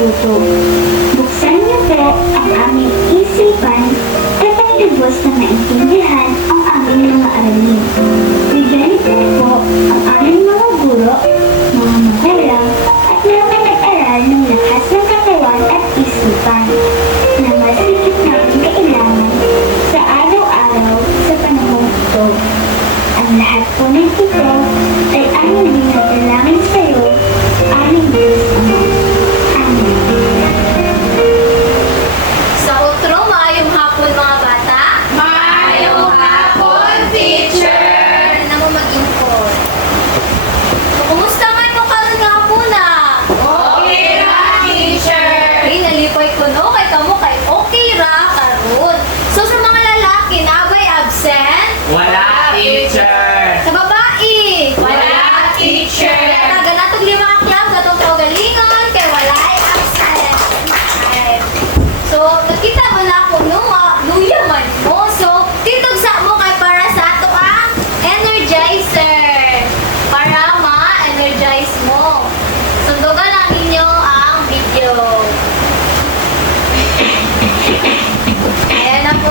matuto. Buksan niyo po ang aming isipan at lubos na maintindihan ang aming mga aralin. Bigyan niyo po ang aming mga guro, mga magulang, at mga nag-aral ng lakas ng katawan at isipan na mas higit namin kailangan sa araw-araw sa panahon ito. Ang lahat po ng ito ay aming dinadalangin sa iyo, aming Diyos Ama. Amen. Sa outro, maayong hapon mga bata. Maayong hapon, teacher! Na mo mag-import. So, kumusta man mo karon nga hapuna? Okay ra, teacher! Ay, nalipay ko no, kay kamo kay okay ra karon. So sa mga lalaki, nabay absent? Wala, teacher! Sa babae? Wala, teacher! Taga natong lima ka club, katong kaugalingon, kay walay absent. Okay. So, nakita mo na ako no, luya man mo. So, titog sa mo kay para sa ato ang energizer. Para ma-energize mo. Sundugan ang inyo ang video. Ayan na po.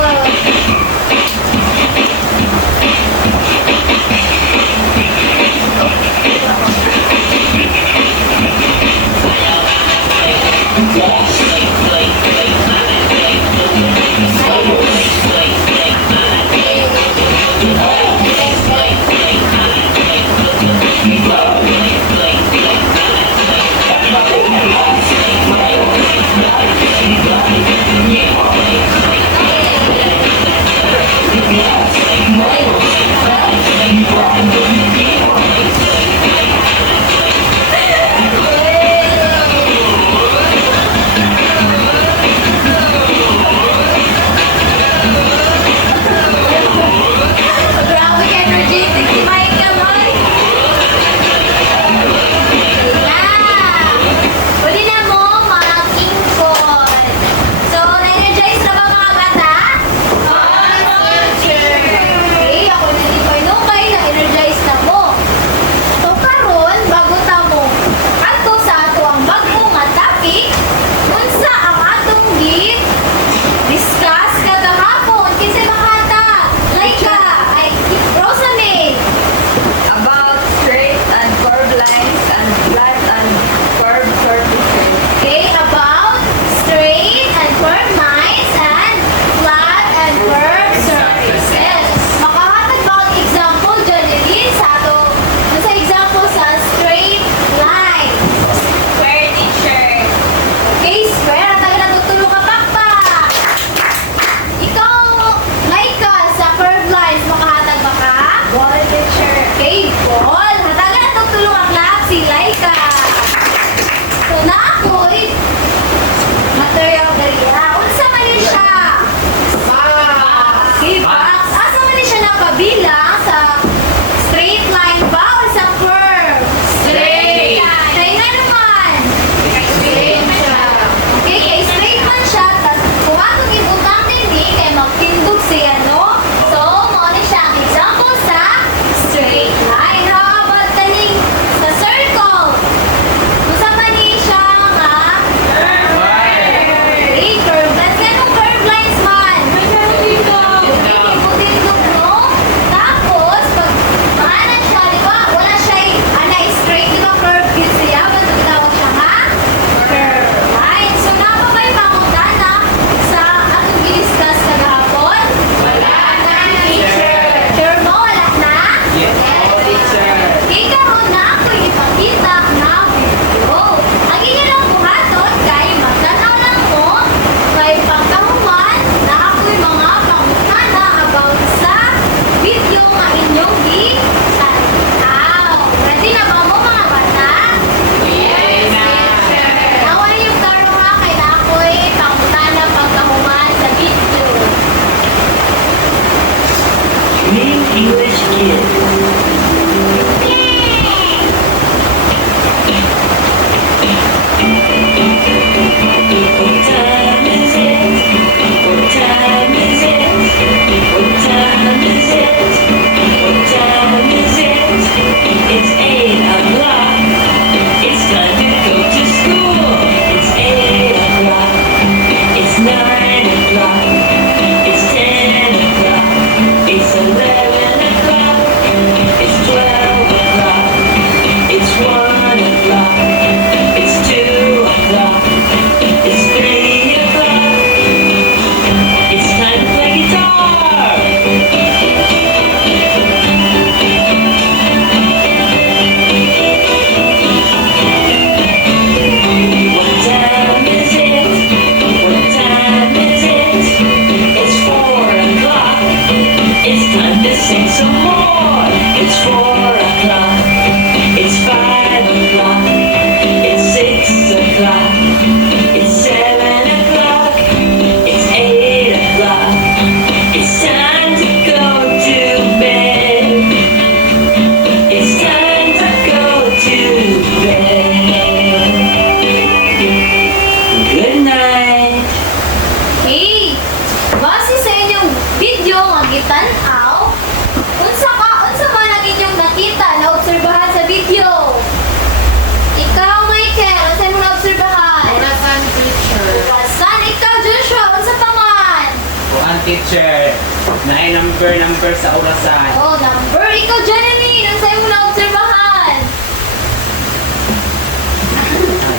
teacher. Naay number sa orasan. Oh, number. Ikaw, Janely. Nang sa'yo mo na-obserbahan.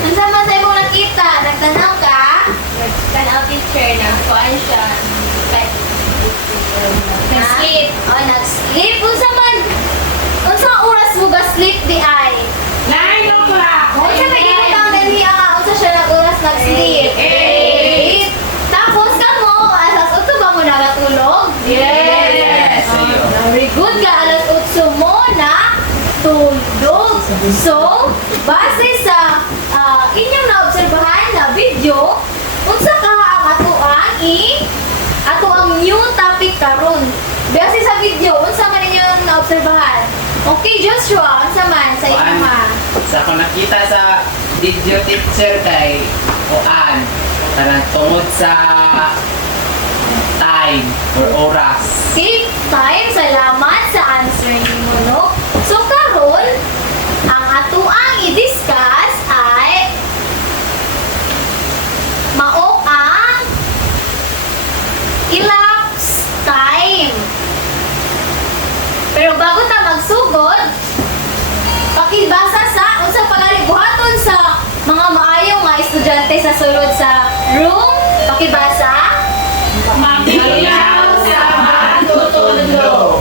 Nang sama sa'yo mo nakita. Nagtanaw ka? Nagtanaw teacher na kuan siya. Nag-sleep. Oh, nag-sleep. Unsa man? Unsa ang oras mo ga-sleep di ay? 9 o'clock. Unsa may ginagawa dali unsa siya nag-oras nag-sleep? 8. Tapos kamo, alas 8 ba mo nakatulog? Yes. Very good ka, alas 8 mo na tulog. So, base sa inyong naobserbahan na video, unsa ka ang ato ang new topic karon. Base sa video, unsa man inyong naobserbahan? Okay, Joshua, unsa man sa inyo ha? Sa ako nakita sa video teacher kay Kuan. Karang tungod sa time or oras. Save time, salamat sa answer nimo, no? So karon, ang ato ang i-discuss ay mao ang elapsed time. Pero bago ta magsugod, pakibasa sa unsa pangalibuhaton sa mga maayong mga estudyante sa sulod sa room. Pakibasa. Magilaw sa matutundo.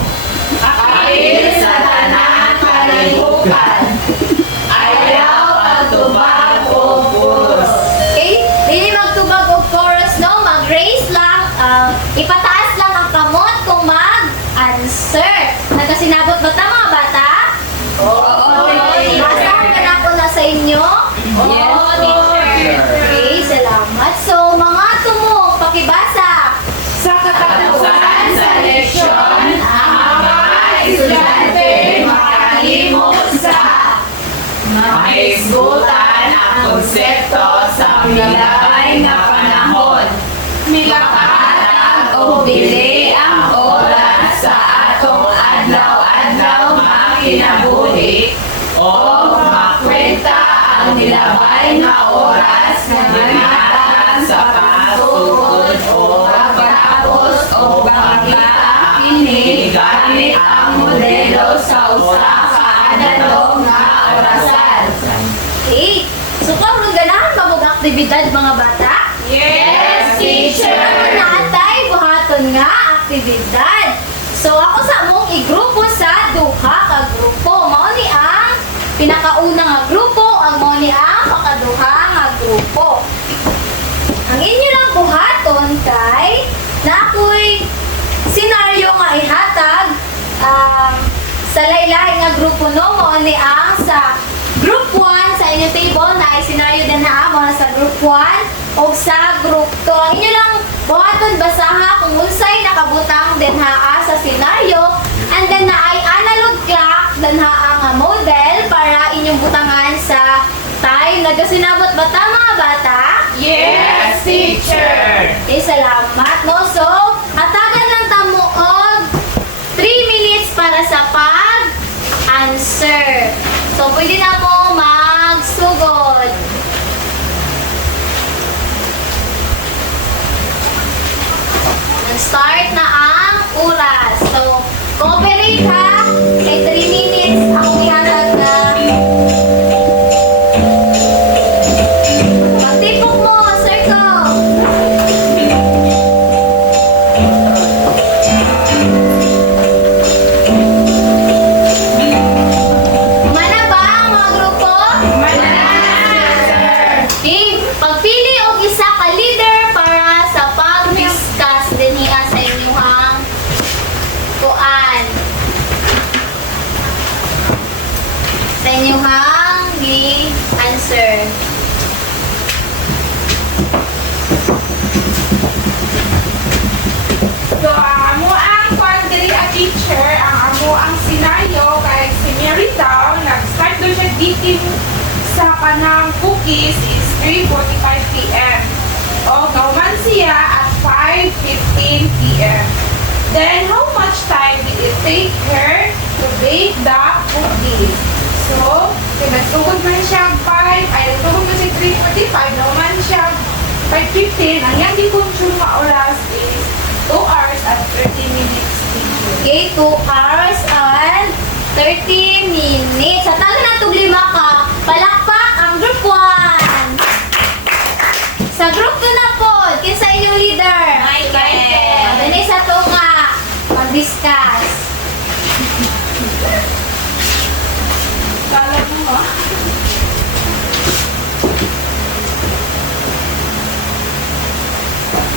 Apil sa tanang kalibukan. Ayaw pagtubag o pulos. Okay? Dili magtubag og chorus, no? Mag-raise lang. Ipataas lang ang kamot kung mag-answer. Nagkasinabot ba ta mga bata? Oo, Basa ka na po na sa inyo? Yes, teacher. Okay, salamat. So, mga tumong, pakibasa. Sa katapusan sa leksyon, ang mga estudyante makalimot sa mahisgutan ang konsepto sa milagay na panahon. Makahatag o bili ang oras sa atong adlaw-adlaw makinabuhi o makwenta ang nilabay na oras na ginhatag sa pasugod o pagtapos o paglaak kini gamit ang modelo sa usa ka adlaw nga orasan. Okay. So, karon ganahan ba mong aktibidad mga bata? Yes, teacher! Ano na atay buhaton nga aktibidad? So, ako sa mong igrupo sa duha ka grupo. Mao ni ang pinakauna nga grupo, ang mao ni ang makaduha nga grupo. Ang inyo lang buhaton kay na ako'y senaryo nga ihatag sa laylay nga grupo, no? Mao ni ang sa group 1 sa inyong table na ay senaryo din na mo sa group 1 o sa group 2. Ang inyo lang buhaton basaha kung unsay nakabutang din haa sa senaryo, and then na ay analog clock din haa nga model para inyong butangan sa time. Nagkasinabot ba ta mga bata? Yes, teacher! Okay, salamat, no? So, hatagan lang tamo og 3 minutes para sa pag-answer. So, pwede na mo magsugod. Start na ang oras. So, cooperate ha. Kay 3 minutes ang ihatag na. Pagtipok mo, circle. Mana ba ang mga grupo? Okay, pagpili og isa ka leader para sa pag-discuss din niya sa inyong kuan. Sa inyong answer. So, ang amo ang pandiri a teacher, ang amo ang senaryo kay si Mary Tao, nag-start doon siya ditim sa kanang cookies is 3:45 p.m. O gawman siya at 5:15 p.m. Then, how much time did it take her to bake the cookies? So, nagsugod man siya 5, ay nagsugod man siya 3:45, naman siya 5:15. Ang yang di-consume nga oras is 2 hours 30 minutes, teacher. Okay, 2 hours and 30 minutes. Sa taga na itong 5 ka, palakpak ang group 1. Sa group 2 na po, kinsa inyong leader? Michael. Dali sa to nga, mag-discuss. Kala mo ha?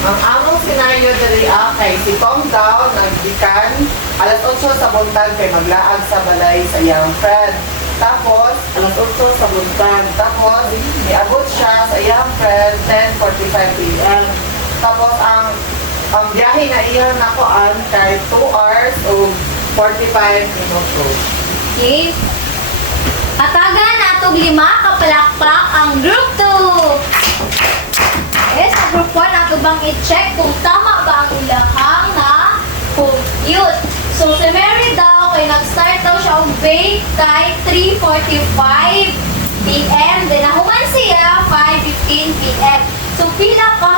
Ang among senaryo diri kay si Tom daw naggikan alas 8 sa buntag kay maglaag sa balay sa iyang friend. Tapos alas 8 sa buntag. Tapos niabot siya sa iyang friend 10:45 PM. Tapos ang biyahe na iyang nakuan kay 2 hours o 45 minutos. Okay. Katagan na itong 5 kapalakpak ang group 2. Okay, sa group 1, ato bang i-check kung tama ba ang ilahang na compute. So, si Mary daw, kay nag-start daw siya og bake kay 3:45 PM. Then, nahuman siya 5:15 PM. So, pila ka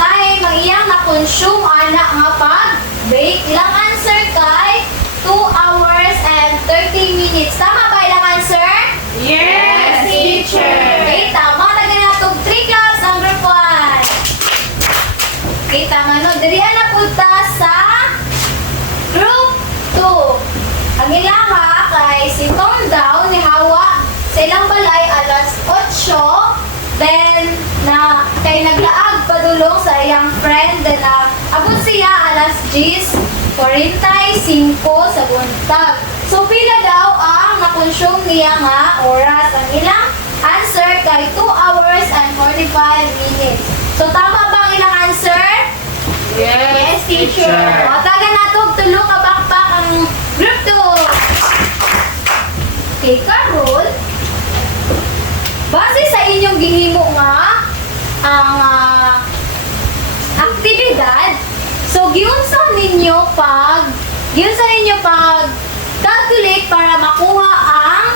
time ang iyang na-consume anak nga pag-bake. Ilang answer kay 2 hours and 30 minutes. Tama ba ilang answer? Yes, teacher. Okay, tama na ganyan itong 3 clubs ang group 1. Okay, tama nun. Dirihan na punta sa group 2. Ang ilaha kay si Tom daw ni Hawa sa ilang balay alas 8. Then, kay naglaag padulong sa iyang friend. Then, abot siya alas 10:45 sa buntag. So, pila daw ang na-consume niya nga oras. Ang ilang answer kay 2 hours and 45 minutes. So, tama ba ang ilang answer? Yes, teacher. O, taga na ito, tulo ka backpack ang group 2. Okay, Carol. Base sa inyong gihimo nga ang aktibidad, so giunsa ninyo pag calculate para makuha ang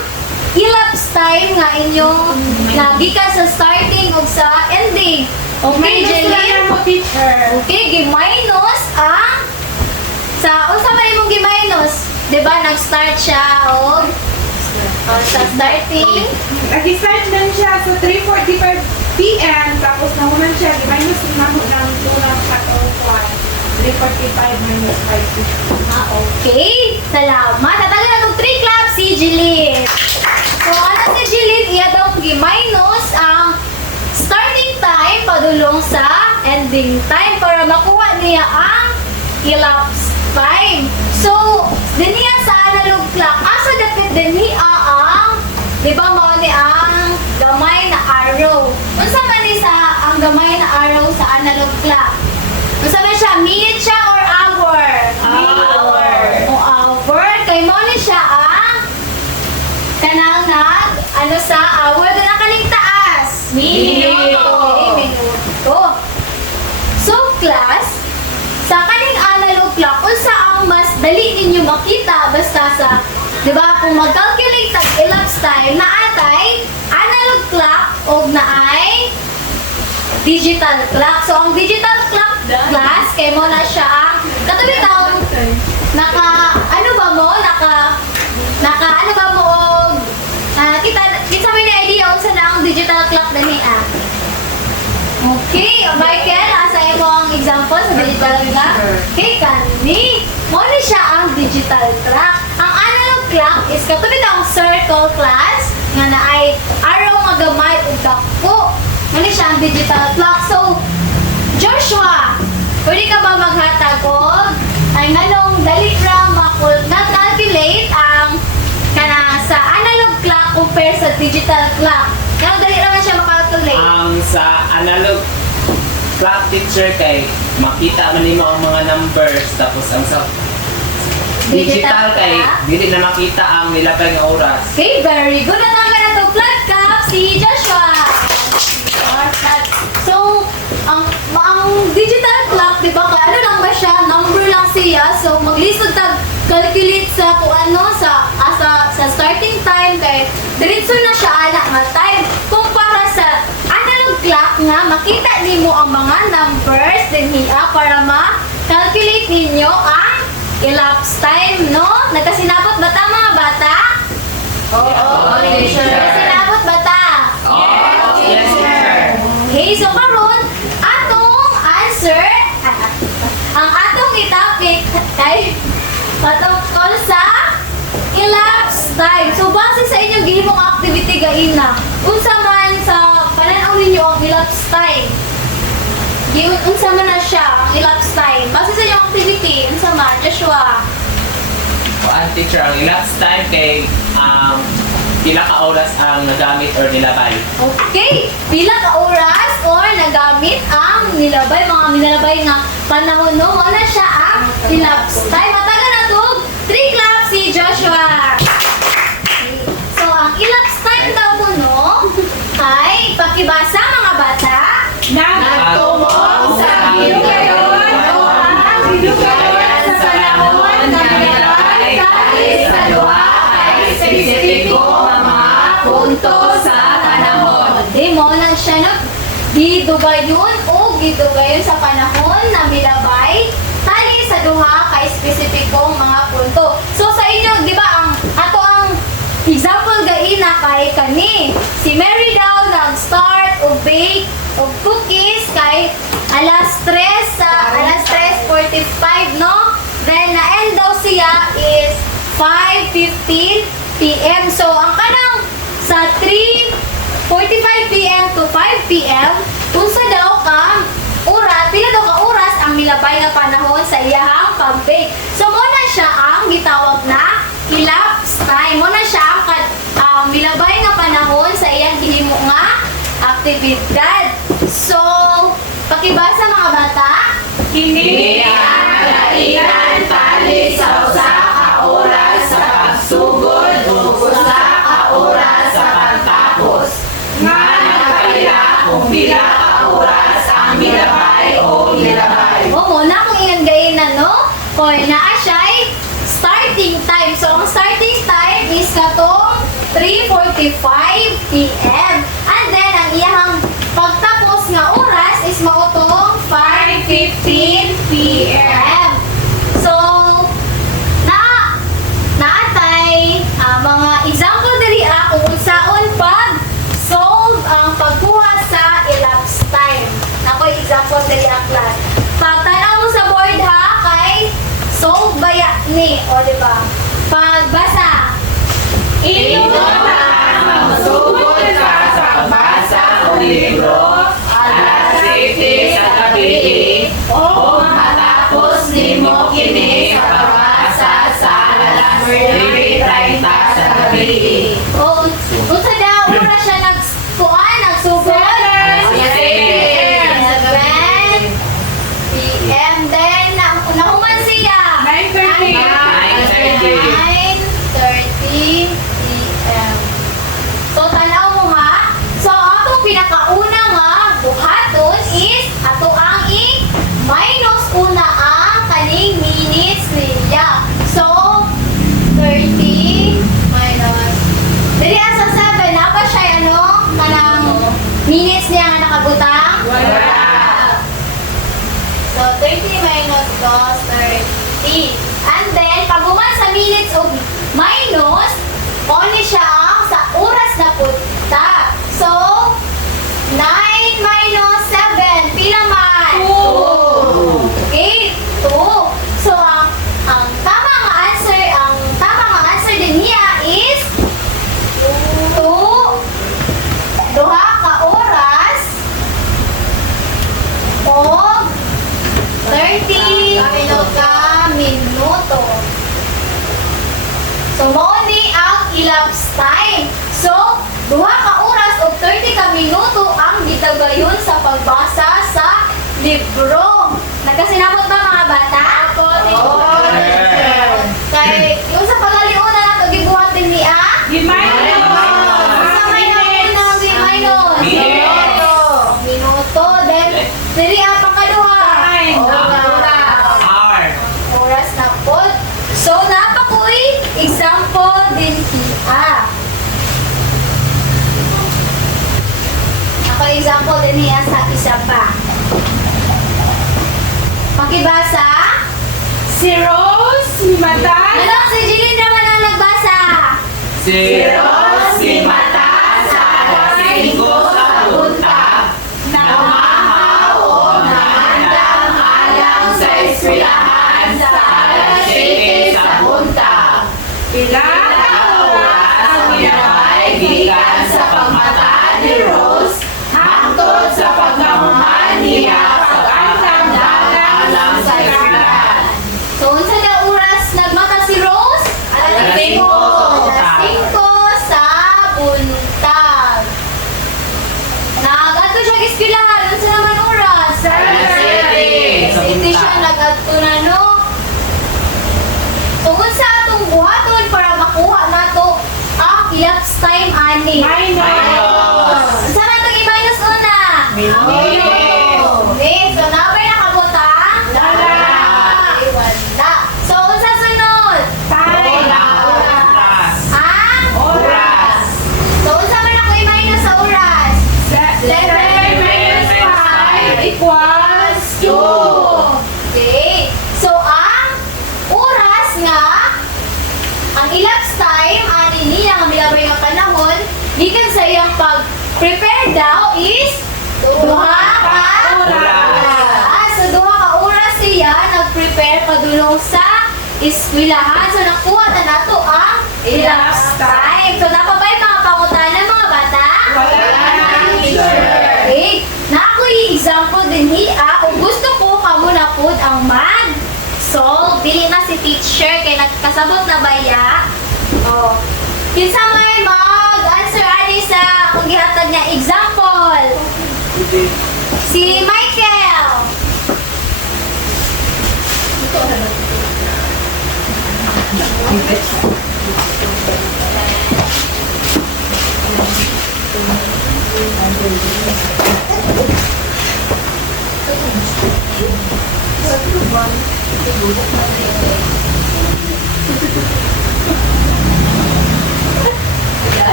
elapsed time nga inyong nagikan sa starting o sa ending. Okay, Minus Jeline? lang mo, teacher. Okay, gi-minus ang unsa man imong gi-minus? 'Di ba nag-start siya og sa starting Nag-start lang siya sa 3:45 PM. Tapos nahunan siya. Minus na mo ng 2 lang sa 3:45 minus 5. Okay, salamat. Natagal na itong 3 clubs si Jeline. So, ano si Jeline? Iya daw gi-minus ang starting time padulong sa ending time para makuha niya ang elapsed time. So, diniya sa analog clock. Asa dapat diniya ang, di ba mo ni ang gamay na arrow? Unsa man ni sa ang gamay na arrow sa analog clock? Unsa man siya? Minute siya or hour? Hour. O hour. Kay mo ni siya ang kanang sa hour na kaning taas. Minuto. Okay, minuto. So, class, sa kaning analog clock, unsa ang mas dali ninyo makita basta sa, di ba, kung mag-calculate ang elapsed time, naatay analog clock o naay digital clock. So, ang digital clock class, kay mo na siya ang katabi taon, ano ba mo, ano ba mo, kita may na-idea kung saan ang digital clock na niya. Okay, Michael, asa mo ang example sa digital clock? Okay, kani. Mo ni siya ang digital clock. Ang analog clock is katulad ang circle class nga na ay araw nga gamay ug dako. Mo ni siya ang digital clock. So, Joshua, pwede ka ba maghatag og ay nganong dali ra ma-calculate ang kana sa analog clock compare sa digital clock? Nganong dali ra man siya ma-calculate? Ang sa analog clock teacher kay makita man nimo ang mga numbers tapos ang sa digital kay clock? dili na makita ang nilabay nga oras. Okay, very good. At ang ganito flat cap si Joshua. So, ang digital clock, di ba, ano lang ba siya? Number lang siya. So, maglisod tag calculate sa kung ano sa starting time kay diretso na siya anak nga time. Kumpara sa analog clock nga makita nimo ang mga numbers din hiya para calculate ninyo ang elapsed time, no? Nagkasinabot ba ta mga bata? Oo, teacher. Nagkasinabot ba ta? Oh, yes, teacher. Okay, so karon atong answer, ang atong i-topic kay patungkol sa elapsed time. So base sa inyong gihimong activity gaina, unsa man sa pananaw ninyo ang elapsed time? Unsa man na siya ang elapsed time? Base sa inyong activity, unsa man, Joshua? Ang teacher, ang elapsed time kay pila ka oras ang nagamit or nilabay. Okay, pila ka oras or nagamit ang nilabay, mga nilabay nga panahon no, wala siya ang elapsed time. Matagal na to, 3 claps si Joshua. So, ang elapsed time daw ko no, ay pakibasa mga bata. Nagtumong sa hilugayon o ang hilugayon sa panahon na nilabay dahil sa duha ay espesipiko ang mga punto sa panahon. Di mo lang siya no, gidugayon o gidugayon sa panahon na milabay tali sa duha ka espesipikong mga punto. So sa inyo, di ba ang ato ang example gaina kay kani si Mary daw nag-start og bake og cookies kay alas 3 sa alas 3:45 no. Then na-end daw siya is 5:15 PM. So ang kanang sa 3:45 PM to 5 PM, unsa daw ka oras, pila daw ka oras ang milabay nga panahon sa iyahang pag-bake. So mo na siya ang gitawag na elapsed time. Mo na siya ang milabay nga panahon sa iyang gihimo nga aktibidad. So, pakibasa mga bata. Kini ang kalainan tali sa usa ka oras sa pagsugod ug usa ka oras sa pagtapos. Nga nagkaila kung pila ka oras ang milabay o nilabay. O muna kung inanggayin no? Or naa siya ay starting time. So, ang starting time is katong 3:45 PM. And then, ang iyang pagtapos nga oras is mautong 5:15 PM. So, naatay mga example diri kung unsaon pag solve ang pagkuha sa elapsed time. Nakoy example diri class. Pag tanaw mo sa board ha kay solve baya ni, o di ba? Pagbasa. Ito na ang magsugod ka sa pagbasa o libro alas 7 sa gabi o matapos nimo kini sa pagbasa sa alas 9:30 sa gabi. O, unsa daw oras siya nagsugod? 7 PM. Then, nahuman siya. 9:30. 9:30 PM. So, tanaw mo ha. So, atong pinakauna nga buhaton is ato ang i-minus una ang kaning minutes niya. So, 30 minus. Dili asa 7, na ba siya kanang minutes niya nga nakabutang? Wala. So, 30 minus 2, 30. And then, pag uman sa minutes o minus, only siya ang sa oras na punta. So, 9 minus 7, pila man? 2. Okay, 2. So, ang tama nga answer din niya is 2. Duha ka oras o 30 ka minuto. So, mao ni ang elapsed time. So, duha ka oras o 30 ka minuto ang gitagayon sa pagbasa sa libro. Nagkasinabot ba mga bata? Kay, yung sa pagaliuna na ito, gibuhat din niya. Sa may naunang minus. Minuto. Then, dili ang pangkaduha. Hour. Oras na po. So, napakoy example din hiya. Ako example din hiya sa isa pa. Pakibasa. Si Rose, si Matan, Ano, si Jeline naman ang nagbasa. Si si mata sa alas 5 sa buntag, namahaw o nahandang alang sa eskwelahan sa alas 7 sa buntag. ilang oras ang ginamay gikan sa pagmata ni Rose hangtod sa pagkahuman niya pag-andam-andam alang sa eskwelahan. So, unsa na oras nagmata si Rose? Alas 5 sa Alas 5 sa buntag. Nag-ato siya eskwelahan. Unsa naman oras? Alas 7 sa Hindi siya buntag. nag-ato na, no? So, unsa atong buhaton para makuha nato ang elapsed time ani? Minus. Unsa na itong i-minus una? Minus. Okay, so nabay nakabutang? Wala. Okay, wala. So, unsa sunod? Time. Oras. Ang? Oras. So, unsa man ako i-minus sa oras? 7 minus 5 equals 2. Okay. So, ang oras nga, ang elapsed time, ani niya nga milabay nga panahon, gikan sa iyang pag-prepare daw is duha ka Oras. So, duha ka oras siya nag-prepare padulong sa eskwelahan. So, nakuha na nato ang elapsed time. So, napabay mga pangutanan mga bata? Wala, teacher. Okay. Na ako i-example din kung gusto ko kamo na po ang mag-solve. Dili na si teacher kay nagkasabot na baya. Oh. Kinsa may mag-answer ani sa kung gihatag niya example. Si Michael.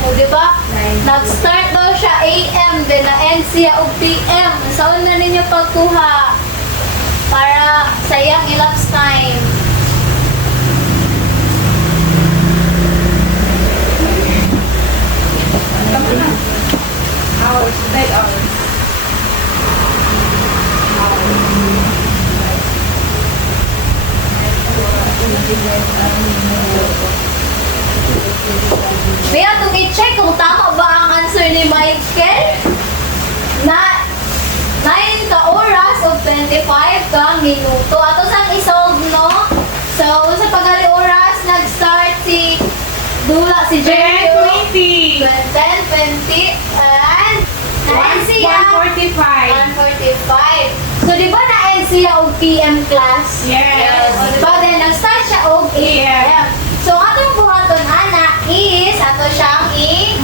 O, diba? Nag-start daw siya AM, then na-end siya og PM. Saan na ninyo pagkuha para sa iyang elapsed time? Hours, 9 hours. May atong i-check kung tama ba ang answer ni Michael na 9 ka oras o 25 ka minuto. Ato sang isolve, no? So, sa pagali oras, nag-start si Dula, si Jerry. 10:20. 10, 20, and na-end siya 1:45. 1:45. So, di ba na-end siya og PM class? Yes. O, di ba? Then, nag-start siya og AM. So, atong buhaton, ana, is ato siyang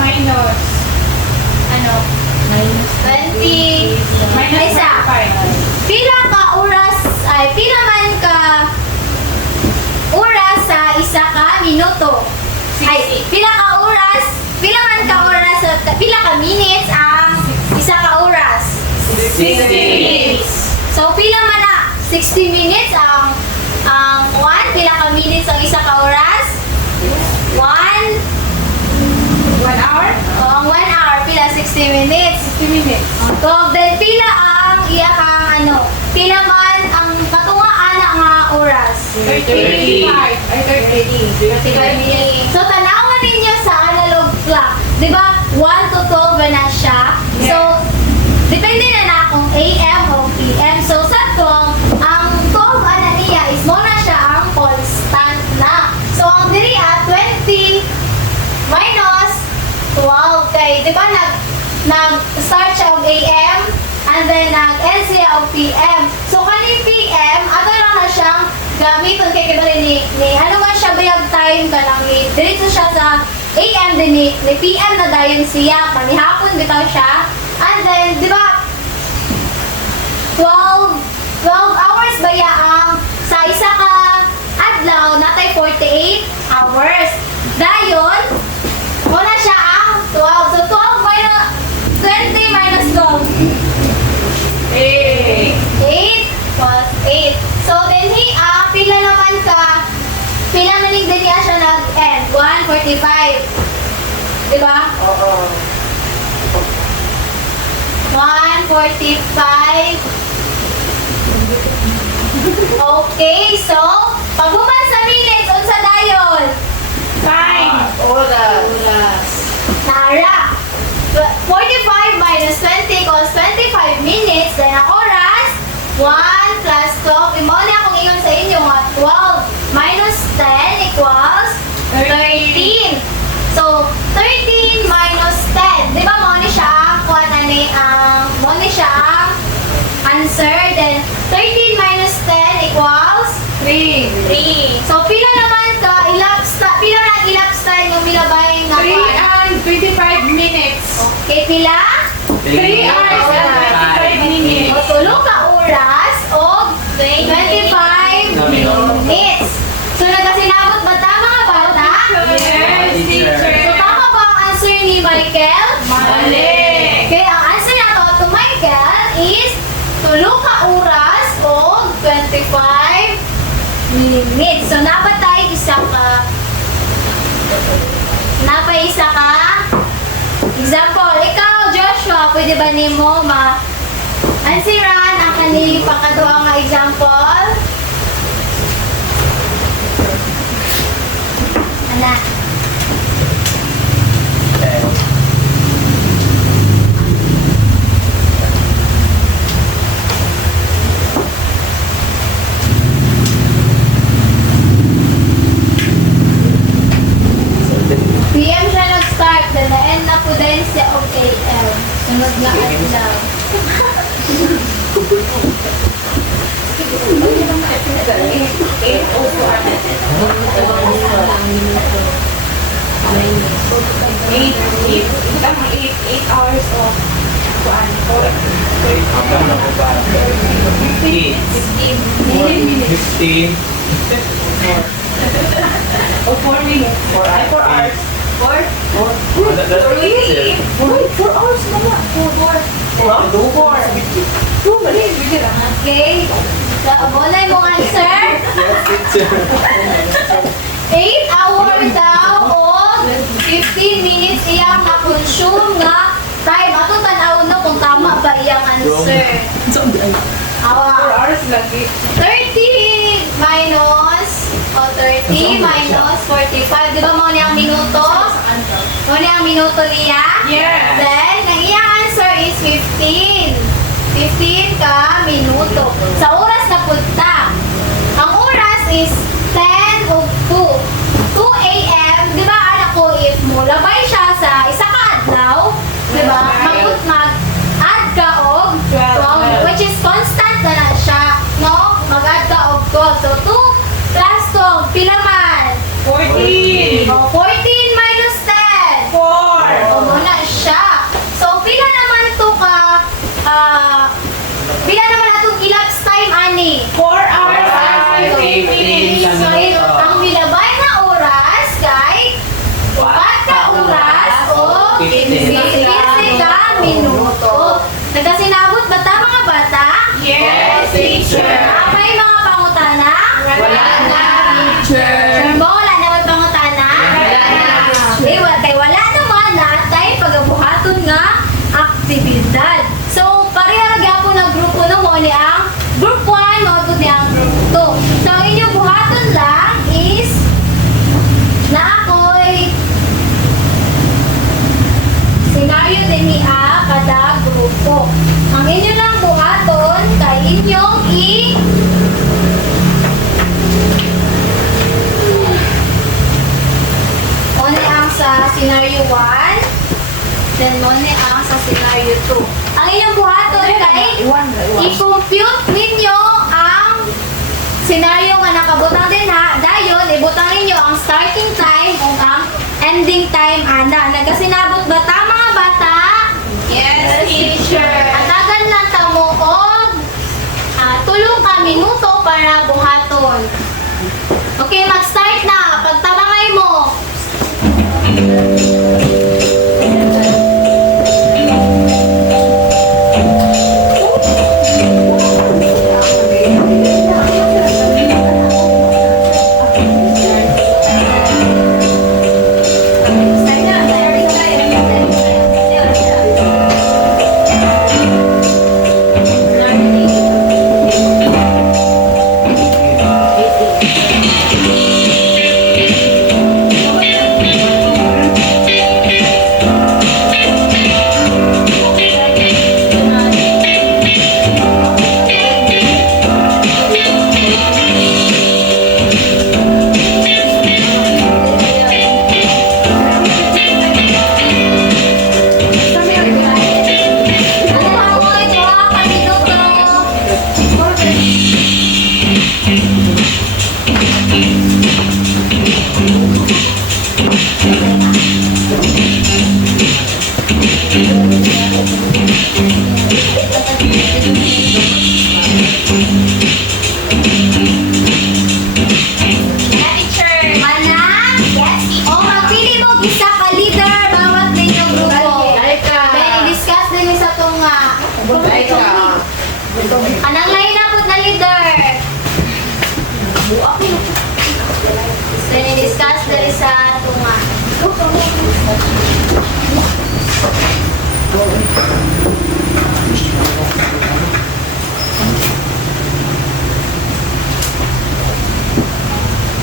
Minus. ano? 20. Minus Isa. 45. Pila ka oras, ay, pila man ka oras sa isa ka minuto? Ay, pila ka oras, pila man ka oras, pila ka minutes ang isa ka oras? 60 minutes. So, pila man na 60 minutes ang pila ka minutes ang isa ka oras? 1 1 hour? ang 1 hour, pila 60 minutes. 60 minutes. So, then pila ang iya kang ano, pila man ang katungaan nga oras? 35. Ay, 30. minutes. So, tanawan ninyo sa analog clock. Di ba? 1 to 12 ba na siya? Yes. So, depende na kung AM o PM. So, sa 12, ang 12 ana niya is mo na siya ang constant na. So, ang diri at 20 minus 12. Kay, di ba nag-start siya og AM and then nag-end siya og PM. So, kaning PM, ato lang na siyang gamiton kay kibali ni ano man siya bayag time ka lang ni diretso siya sa AM din ni PM na dayon siya panihapon bitaw siya and then di ba 12 hours ba ya ang sa isa ka adlaw natay 48 hours dayon wala siya ang 12 so 12 8. 8 plus 8. So, then pila naman ka, pila manig din niya siya nag-end. 145. Diba? Oo. 145. Okay, so, paghuman sa minutes, unsa dayon? 5. Oras. Nara. 45 minus 20 equals 25 minutes. Then ang oras, 1 plus 12. Imo na akong ingon sa inyo nga 12 minus 10 equals 13. So, 13 minus 10. Di ba mo ni siya mo ni siya ang answer. Then, 13 minus 10 equals 3. 3. So, pila naman ka, pila na elapsed time yung milabay nga 3 kuwan? and 25 minutes. Okay, pila? 3 hours and 25 minutes. O tulo ka oras o 25 minutes. So nagasinabot ba ta mga bata? Yes, teacher. So tama ba ang answer ni Michael? Mali. Okay, ang answer nato to Michael is tulo ka oras o 25 minutes. So napatay isa ka example. Ikaw, Joshua, pwede ba nimo ansiran ang kani pakaduha nga example? Ana. PM siya nag-start, then na-end na po din siya of AM. Sunod na adlaw. Eight hours of 15. 4 minutes. 4 hours. 4? 4 hours na nga. 2 minutes. Okay. So, abonay mong answer. 8 hours daw o 15 minutes iyang na-consume nga time. Ato tanaw no kung tama ba iyang answer. 4 Awa. hours lagi. 30 minus 45. Di ba mo niya ang minuto? Mo niya ang minuto niya? Yes. Then, ang iyang answer is 15. 15 ka minuto. Sa oras na punta. Ang oras is 10 o 2. 2 a.m. Di ba anak ko, if mo labay siya sa isa ka adlaw, di ba? Mag-add ka og 12, which is constant na na siya. No? Mag-add ka og 12. So, 2 plus 12, pila man? 14. O, 14 minus 10. 4. O, muna siya. So, pila naman to ka, pila naman atong elapsed time, ani? 4 hours and 15 minutes. So, ang milabay na oras, kay 4 ka oras o 15 ka minuto. Nagkasinabot ba ta mga bata? Yes, teacher. May mga pangutana? Wala na, teacher. Sure ba wala na magpangutana? Wala na. Kay wala naman natay pagabuhaton nga aktibidad. So, pareha gyapon na grupo no mo ni ang group 1 mo gud ni ang group 2. So, ang inyong buhaton lang is na ako'y senaryo din ni kada grupo. Ang inyo lang buhaton kay inyong Mone ang sa scenario 1, then mone ang sa scenario 2. Ang inyong buhaton kay i-compute ninyo ang scenario nga nakabutang din ha. Dayon, ibutang ninyo ang starting time o ang ending time ana. Nagkasinabot ba ta mga bata? Yes, teacher. Atagan lang ta mo og 3 ka minuto para buhaton. Okay, mag-start na. Pagtabangay mo. diri sa tunga.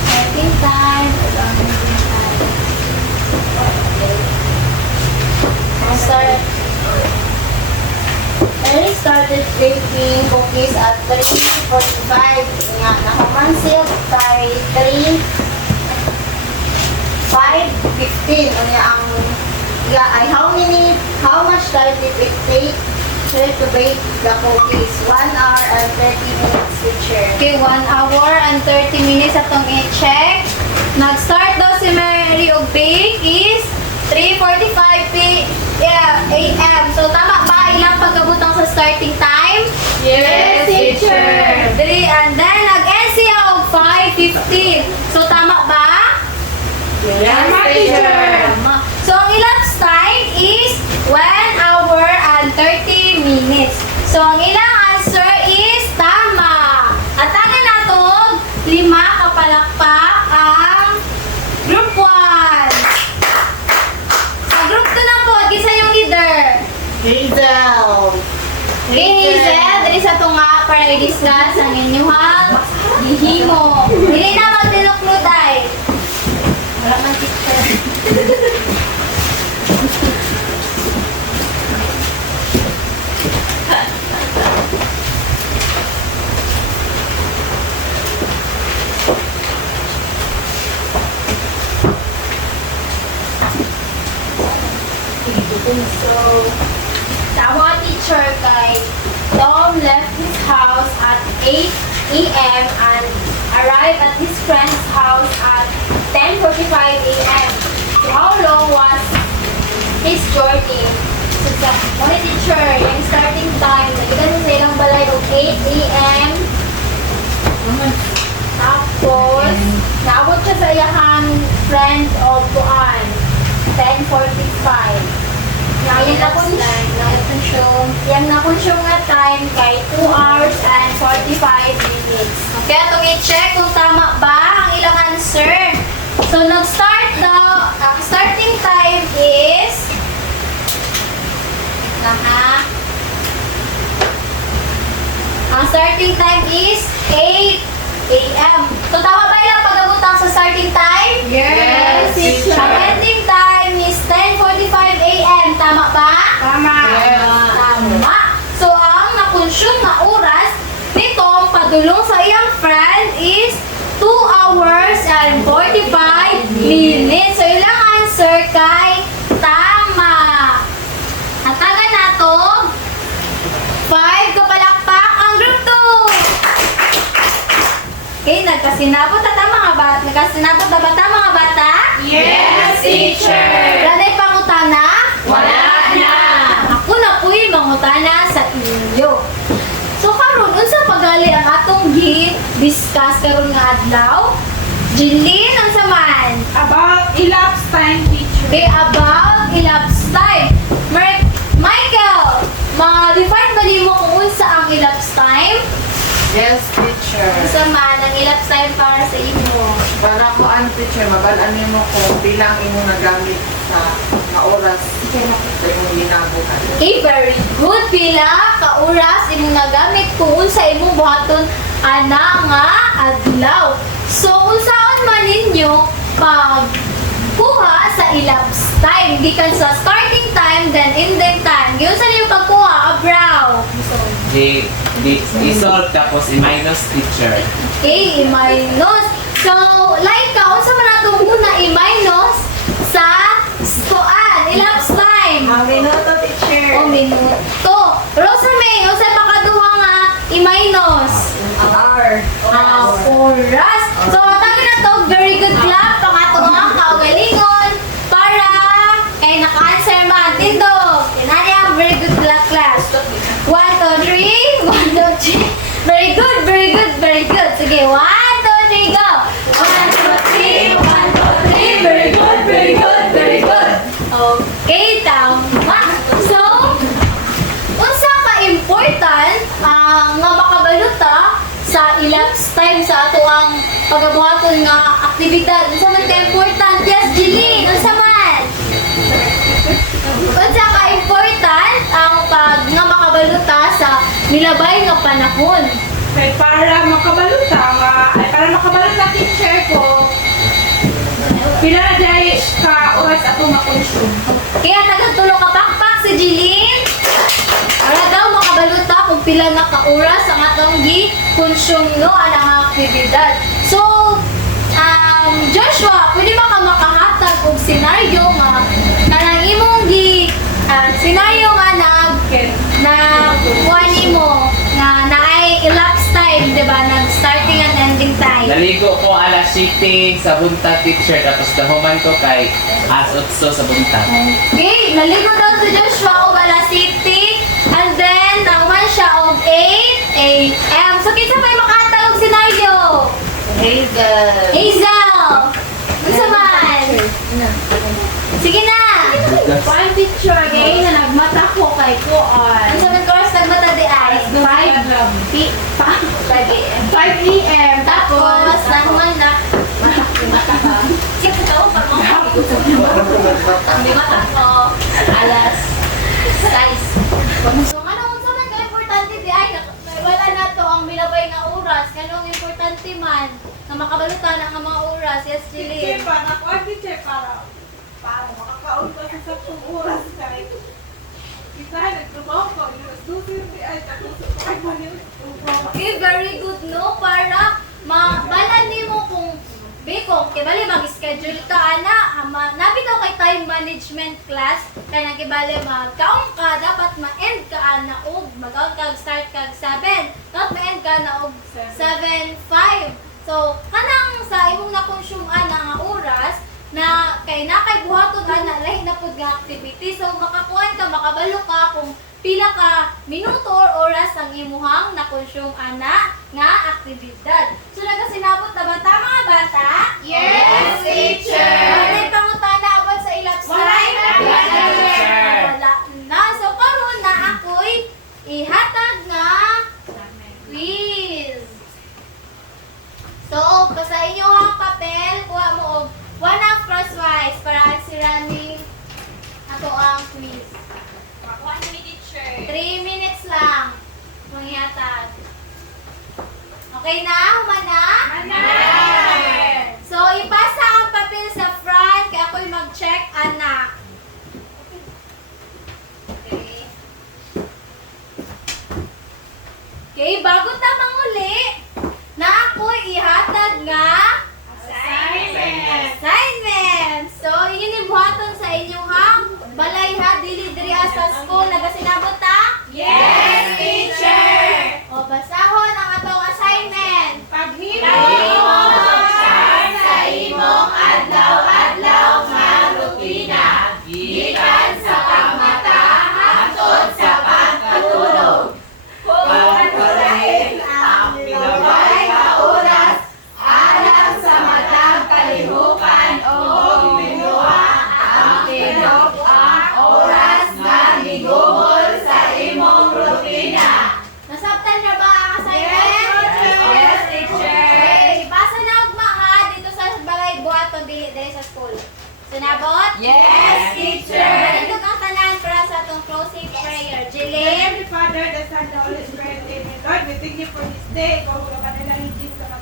Starting time. I'll start. I started baking cookies at 3:45. Nga, nakuman siya by 5:15. Ano ang, how much time did it take to bake the cookies? 1 hour and 30 minutes, teacher. Okay, 1 hour and 30 minutes atong i-check. Nag-start daw si Mary og bake is 3:45 a.m. So, tama ba ilang pagkabutang sa starting time? Yes, teacher. And then, nag-end siya og 5:15. So, tama ba? Yes, teacher. Tama. So, ang elapsed time is 1 hour and 30 minutes. So, ang ilang answer is tama. At ang natong 5 kapalakpak ang group 1. Sa group 2 na po, kisa yung leader. Hazel. Hazel, dali sa tunga para i-discuss ang inyuhang gihimo. Dili na magdilok-lod ay. Wala man teacher. So, sa mga teacher kay Tom left his house at 8 a.m. and arrived at his friend's house at 10:45 a.m. So, how long was his journey? So, sa mga teacher, yung starting time, nagitan sa ilang balay of 8 a.m. Tapos, naabot siya sa iyahang friend of Tuan, 10:45. Yung na-consume nga time kay 2 hours and 45 minutes. Okay, itong i-check kung tama ba ang ilang answer. So, nag-start daw, ang starting time is ang starting time is 8 a.m. So, tama ba ilang pag-abutang sa starting time? Yes, teacher. Ang ending time is 10:45 a.m. Tama ba? Tama. Tama. So, ang na-consume na oras nitong padulong sa iyang friend is 2 hours and 45 minutes. So, ilang answer kay tama. At taga na to, 5 kapalakpak ang group 2. Okay, nagkasinabot na ta mga bata. Nagkasinabot na ba ta mga bata? Yes, teacher. Wala na pangutana? Wala na. Ako na po'y mangutana sa inyo. So karon unsa pagali ang atong gi-discuss karon nga adlaw? Jilin ang saman. About elapsed time, teacher. Okay, about elapsed time. Michael, ma-define ba nimo kung unsa ang elapsed time? Yes, teacher. Unsa man ang elapsed time para sa imo? Para ko ang teacher, mabalaan mo kung bilang imo nagamit sa na oras sa imong ginabuhat. Okay, very good. Pila ka oras imong nagamit kung unsa imong buhaton ana nga adlaw. So unsaon man ninyo pag kuha sa elapsed time, gikan sa starting time then ending time. Giunsa niyo pagkuha, Abraw? I-solve tapos i-minus teacher. Okay, i-minus. So, like ka, unsa man natong una i-minus sa tuan, elapsed time. Ang minuto, teacher. O minuto. Rosa May, unsa pa kaduha nga i-minus? Hour. Ang oras. So, tawag na to, very good clap, pangatuang kaugalingon, para kay naka-answer man. Tindog, kinanya, very good class. 1, 2, 3, 1, 2, 3. Very good, very good, very good. Sige, 1, 2, 3, go. 1, 2, 3, 1, 2, 3. Very good, very good, very good. Okay, tama. So, unsa ka important nga makabaluta sa elapsed time sa ato ang pagabuhaton nga aktibidad. Unsa man ka important nga makabaluta sa milabay nga panahon. Kay para makabaluta teacher ko, pila na dahil ka oras ako makonsume. Kaya tagatulong ka pakpak si Jeline. Para daw makabaluta kung pila na ka-oras ang atong gi-consume no anang aktibidad. So, Joshua, pwede ba ka makahatag og senaryo nga kanang imong senaryo nga na kuha nimo nga naay elapsed time, di ba? Nag-starting and ending time. Naligo ko alas 7 sa buntag teacher tapos nahuman ko kay as 8 sa buntag. Okay, naligo daw si Joshua og alas 7 and then naman siya og 8 a.m. So, kinsa may makahatag og senaryo? Hazel! Unsa man? Sige na! One picture again na nagmata ko kay Kuan. Unsa man course nagmata di ay? 5 p.m. Tapos, nahuman na. Mata ka. Sige ka pa mo. Ang mata ko. Alas 6. So, unsa man ka importante di ay? Wala na to ang milabay nga oras. Kanong importante man na makabalutan ang mga oras. Yes, Teacher, Chili. para ako ang teacher para makakaon ko sa 10 oras kay kita nagtrabaho ko, inustusin di ay tatusok ko ay manil. Okay, very good, no? Para mabalan nimo kung Biko, kibali mag-schedule ka, ana. Nabitaw kay time management class. Kaya kibali magkaon ka, dapat ma-end ka, ana, og mag-out ka, start ka 7. Dapat ma-end ka na og 7:05. So, kanang sa imong na-consume, ana, nga oras, na kay nakay buhaton, ana, lahi na pud nga activity. So, makakuha ka, makabalo ka kung pila ka minuto or oras ang imuhang na-consume, ana, nga aktibidad. So, nagasinabot na ba ta, mga bata? Yes, teacher! Wala pangutana abot sa ilapsa? Wala na, teacher! Wala na. So, karon na ako'y ihatag nga quiz. So, sa inyo ang papel, kuha mo og 1 crosswise para answeranin ato ang quiz. 1 minute, teacher. 3 minutes lang. Manghihatag. Okay na? Humana? Humana! So, ipasa ang papel sa front kaya ako'y mag-check, anak. Okay. Okay, bago tamang uli, na ako'y ihatag nga assignment. So, inyo buhaton sa inyong balay ha, dili diri sa school. Nagasinabot ta? Yes, teacher! O, basahon ang atong assignment. Paghimong sa imong adlaw-adlaw nga rutina, gikan sa pagmata hangtod sa pagkatulog. Kontrolahin ang milabay nga oras alang sa matang kalihukan o binuha ang tinuok ang oras nga gigugol sa imong rutina. Nasabtan na ba ang assignment? Yes, teacher. Okay, ipasa na ugma ha dito sa balay buhaton dili diri sa school. Sunabot? Yes, teacher. Manindog ang tanan para sa atong closing prayer. Jilin? Heavenly Father, the Son, the Holy Spirit, Amen. Lord, we thank you for this day. Kung ka nila higit sa